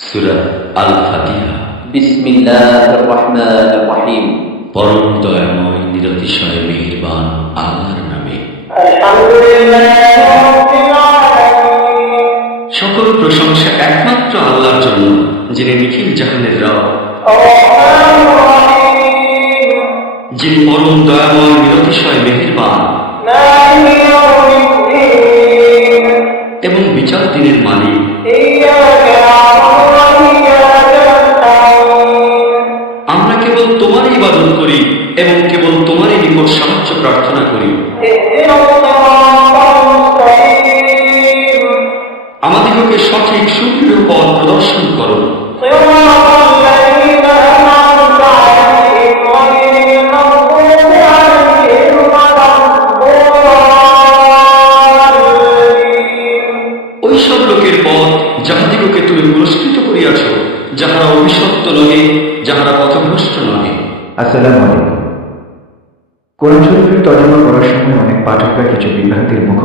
সুরা আল ফাতিহা বিসমিল্লাহির রহমানির রহিম। পরম দয়াময় নিরতিশয় মেহেরবান আল্লাহর নামে। সকল প্রশংসা একমাত্র আল্লাহর জন্য যিনি নিখিল জাহানের রব। যিনি পরম দয়াময় নিরতিশয় মেহেরবান। এবং বিচার দিনের মালিক। ইবাদত করি এবং কেবল তোমারই নিকট সাহায্য প্রার্থনা করি। আমাদিগকে সঠিক সুপ্রিয় পথ প্রদর্শন করো। ওই লোকের পথ যাহাদিগকে তুমি পুরস্কৃত করিয়াছ, যাহারা অভিশপ্ত নহে, যাহারা পথভ্রষ্ট নহে। আসসালামু আলাইকুম। কোরআন শরীফের তর্জমা করার সময় অনেক পাঠকরা কিছু বিভ্রান্তির মুখ